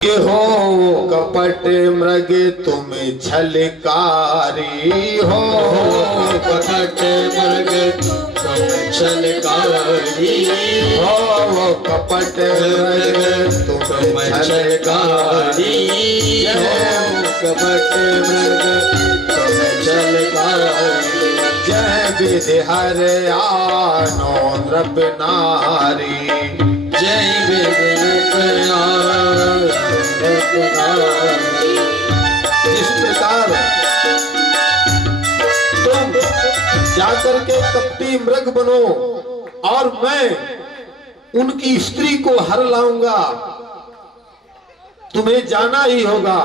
के हो कपट मृग तुम छलकारी हो, कपट मृग तुम छलकारी हो कपट मृग तुम छलकारी हो, कपट मृग तुम छलकारी। जय विधि हर आनो नृप नारी, जय विधि इस प्रकार तुम जाकर के कपटी मृग बनो और मैं उनकी स्त्री को हर लाऊंगा। तुम्हें जाना ही होगा,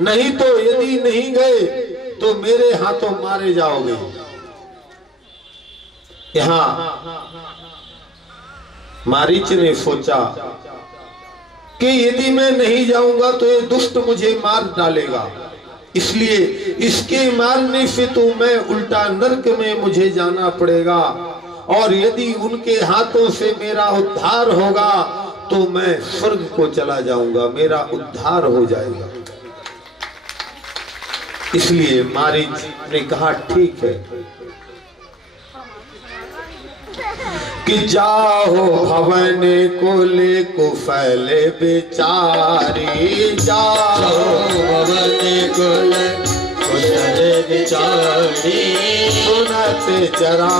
नहीं तो यदि नहीं गए तो मेरे हाथों मारे जाओगे। यहां मारीच ने सोचा कि यदि मैं नहीं जाऊंगा तो ये दुष्ट मुझे मार डालेगा, इसलिए इसके मारने से तो मैं उल्टा नरक में मुझे जाना पड़ेगा, और यदि उनके हाथों से मेरा उद्धार होगा तो मैं स्वर्ग को चला जाऊंगा, मेरा उद्धार हो जाएगा। इसलिए मारीच ने कहा ठीक है कि जाओ भवन कुल कुफल बिचारी, जाओ भवन कुल कुशल बिचारी। सुनत जरा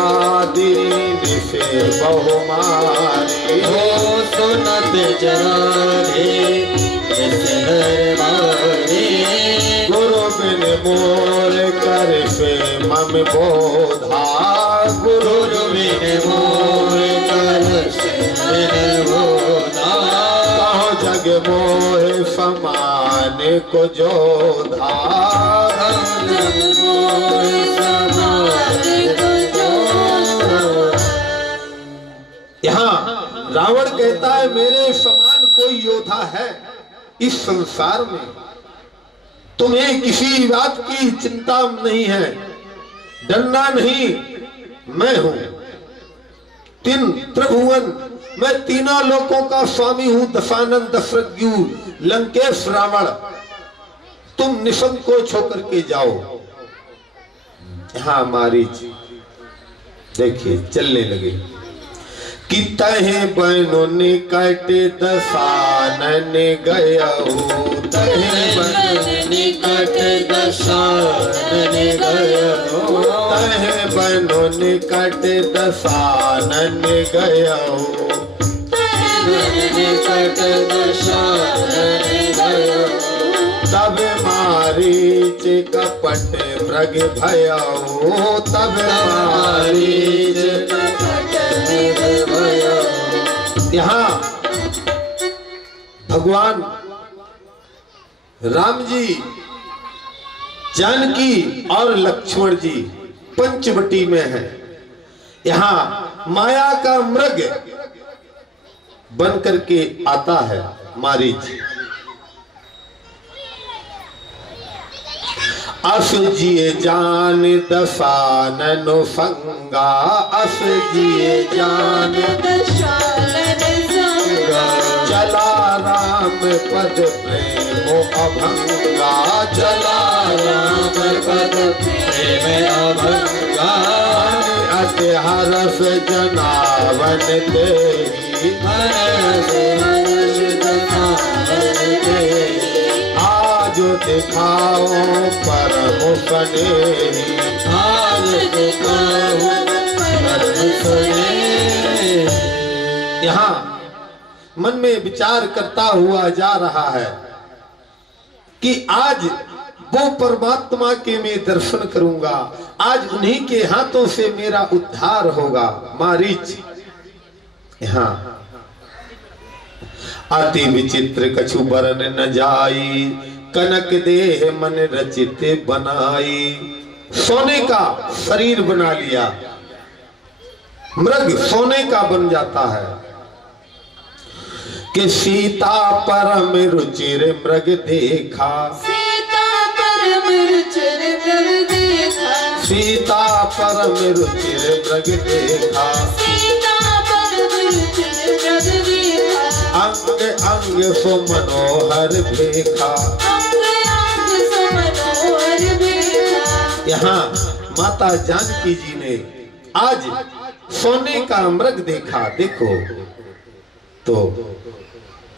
दीन से बहुमारी हो, सुनत जरा दीन से बहुमारी। गुरु बिन मोर कर पे मम बोधा, गुरु बिन मोर कर बिन बोधा। कहो जग मोह समान को जोधा, यहाँ रावण कहता है मेरे समान कोई योद्धा है इस संसार में, तुम्हें किसी बात की चिंता नहीं है, डरना नहीं। मैं हूं तीन त्रिभुवन, मैं तीनों लोकों का स्वामी हूं, दशानन दशरथ्यु लंकेश रावण। तुम निसंकोच होकर के जाओ। हाँ मारीच देखिए चलने लगे कि तहे बनो निकट दशानन गयहु, तहे बनो निकट दशानन गयहु, तहे बनो निकट दशानन गयहु, निकट दशानन गयहु। तब मारीच कपट मृग भयहु, तब मारीच कपट मृग भयहु। यहाँ भगवान राम जी, जानकी और लक्ष्मण जी पंचवटी में है। यहाँ माया का मृग बन करके आता है मारीच। अस जिए जान दशानन संगा, अस जिए जान दशानन संगा। चला राम पद प्रेम अभंगा, चला राम पद प्रेम अभंगा। अति हरस जनावन तेरी, हरस जनावन तेरी। आज दिखाओ परम स्नेही, आज दिखाओ परम स्नेही। यहाँ मन में विचार करता हुआ जा रहा है कि आज वो परमात्मा के मैं दर्शन करूंगा, आज उन्हीं के हाथों से मेरा उद्धार होगा। मारीच यहाँ अति विचित्र कछु बरन न जाई, कनक देह मन रचित बनाई। सोने का शरीर बना लिया, मृग सोने का बन जाता है कि सीता परम रुचिर मृग देखा, सीता परम रुचिर मृग देखा। सीता परम रुचिर मृग देखा। सीता परम रुचिर मृग देखा। अंग अंग अंग सो मनोहर भेखा। अंग अंग सो मनोहर भेखा। यहाँ माता जानकी जी ने आज सोने का मृग देखा। देखो तो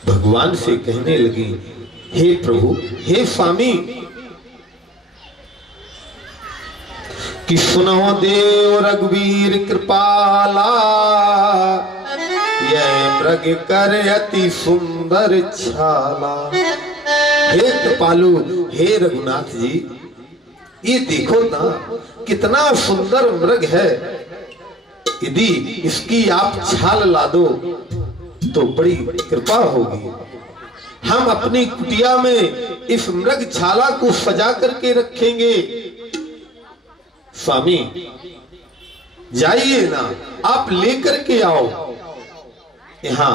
भगवान से कहने लगी, हे प्रभु, हे स्वामी, कि सुनो देव रघुवीर कृपाला, यह मृग कर अति सुंदर छाला। हे कृपालु, हे रघुनाथ जी, ये देखो ना कितना सुंदर मृग है। यदि इसकी आप छाल ला दो तो बड़ी कृपा होगी। हम अपनी कुटिया में इस मृग छाला को सजा करके रखेंगे। स्वामी जाइए ना, आप लेकर के आओ। यहाँ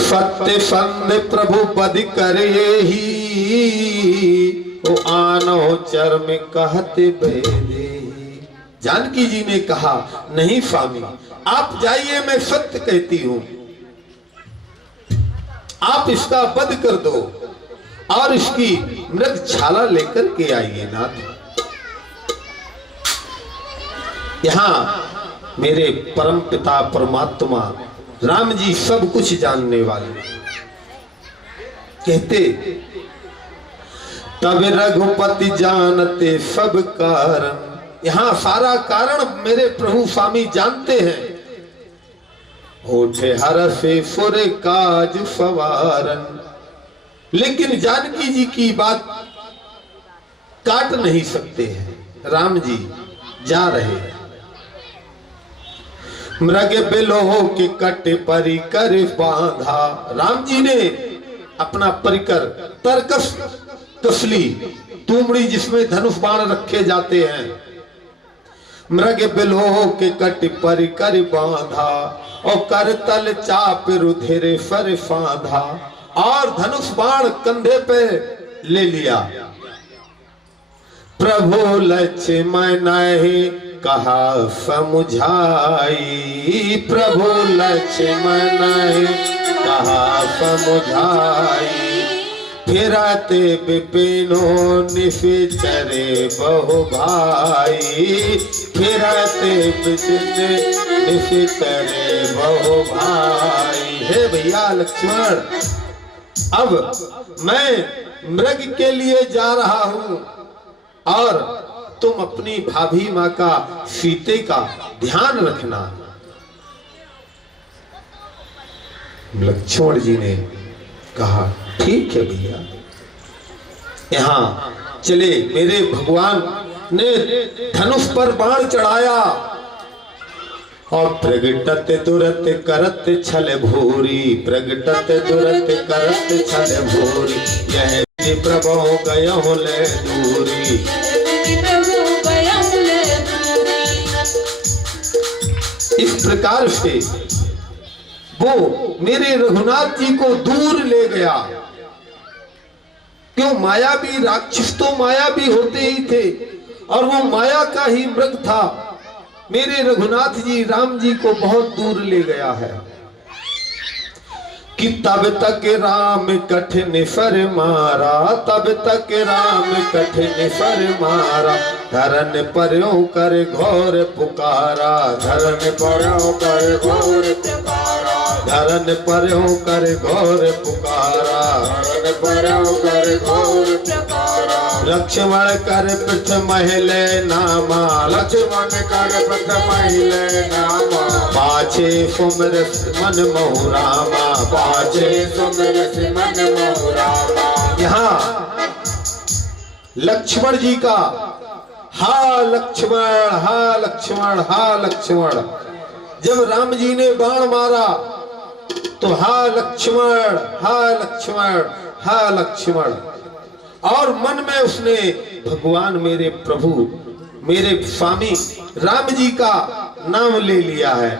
सत्य संद प्रभु पद करे ही, ओ आनो चर्म कहते बेदे। जानकी जी ने कहा, नहीं स्वामी, आप जाइए, मैं सत्य कहती हूं, आप इसका वध कर दो और इसकी मृग छाला लेकर के आइए नाथ। यहां मेरे परम पिता परमात्मा राम जी सब कुछ जानने वाले कहते, तब रघुपति जानते सब कारण। यहां सारा कारण मेरे प्रभु स्वामी जानते हैं। होठे हर से सुर काज सवारन, लेकिन जानकी जी की बात काट नहीं सकते हैं। राम जी जा रहे हैं। मृग बिलोह के कट परिकर बांधा। राम जी ने अपना परिकर तरकस कसली, तुमड़ी जिसमें धनुष बाण रखे जाते हैं, मृग बिलोह के कट परिकर बांधा, और कर तल चाप रुधिर सर फांधा, और धनुष बाण कंधे पे ले लिया। प्रभु लक्ष्मण कहा समुझाई, प्रभु लक्ष्मण कहा समुझाई, फिरते विपिनो निशिचरे बहु भाई, फिरते निशिचरे बहु भाई। हे भैया लक्ष्मण, अब मैं मृग के लिए जा रहा हूं और तुम अपनी भाभी मां का, सीते का ध्यान रखना। लक्ष्मण जी ने कहा, ठीक है भैया। यहां चले, मेरे भगवान ने धनुष पर बाण चढ़ाया और प्रगटत तुरत करत छल भूरी, प्रगटत तुरत करत छल भूरी, यह प्रभु गयो ले दूरी। इस प्रकार से वो मेरे रघुनाथ जी को दूर ले गया। क्यों? मायावी राक्षस तो मायावी होते ही थे और वो माया का ही मृग था। मेरे रघुनाथ जी राम जी को बहुत दूर ले गया है कि तब तक राम कठिन फर मारा, तब तक राम कठिन फर मारा, धरन पर्यों कर घोर पुकारा, धरन पर्यों कर घोर पुकारा, धरन पर्यों कर घोर पुकारा, धरन पर्यों कर घोर पुकारा। लक्ष्मण कर पृथ महिले नामा, लक्ष्मण कर पृथ महिले नामा, पाछे सुमिर मन मोहु रामा, पाछे सुमिर मन मोहु रामा। यहाँ लक्ष्मण जी का हा लक्ष्मण, हा लक्ष्मण, हा लक्ष्मण। जब राम जी ने बाण मारा तो हा लक्ष्मण, हा लक्ष्मण, हा लक्ष्मण, और मन में उसने भगवान मेरे प्रभु, मेरे स्वामी राम जी का नाम ले लिया है।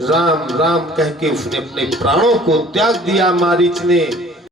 राम राम कह के उसने अपने प्राणों को त्याग दिया। मारीच ने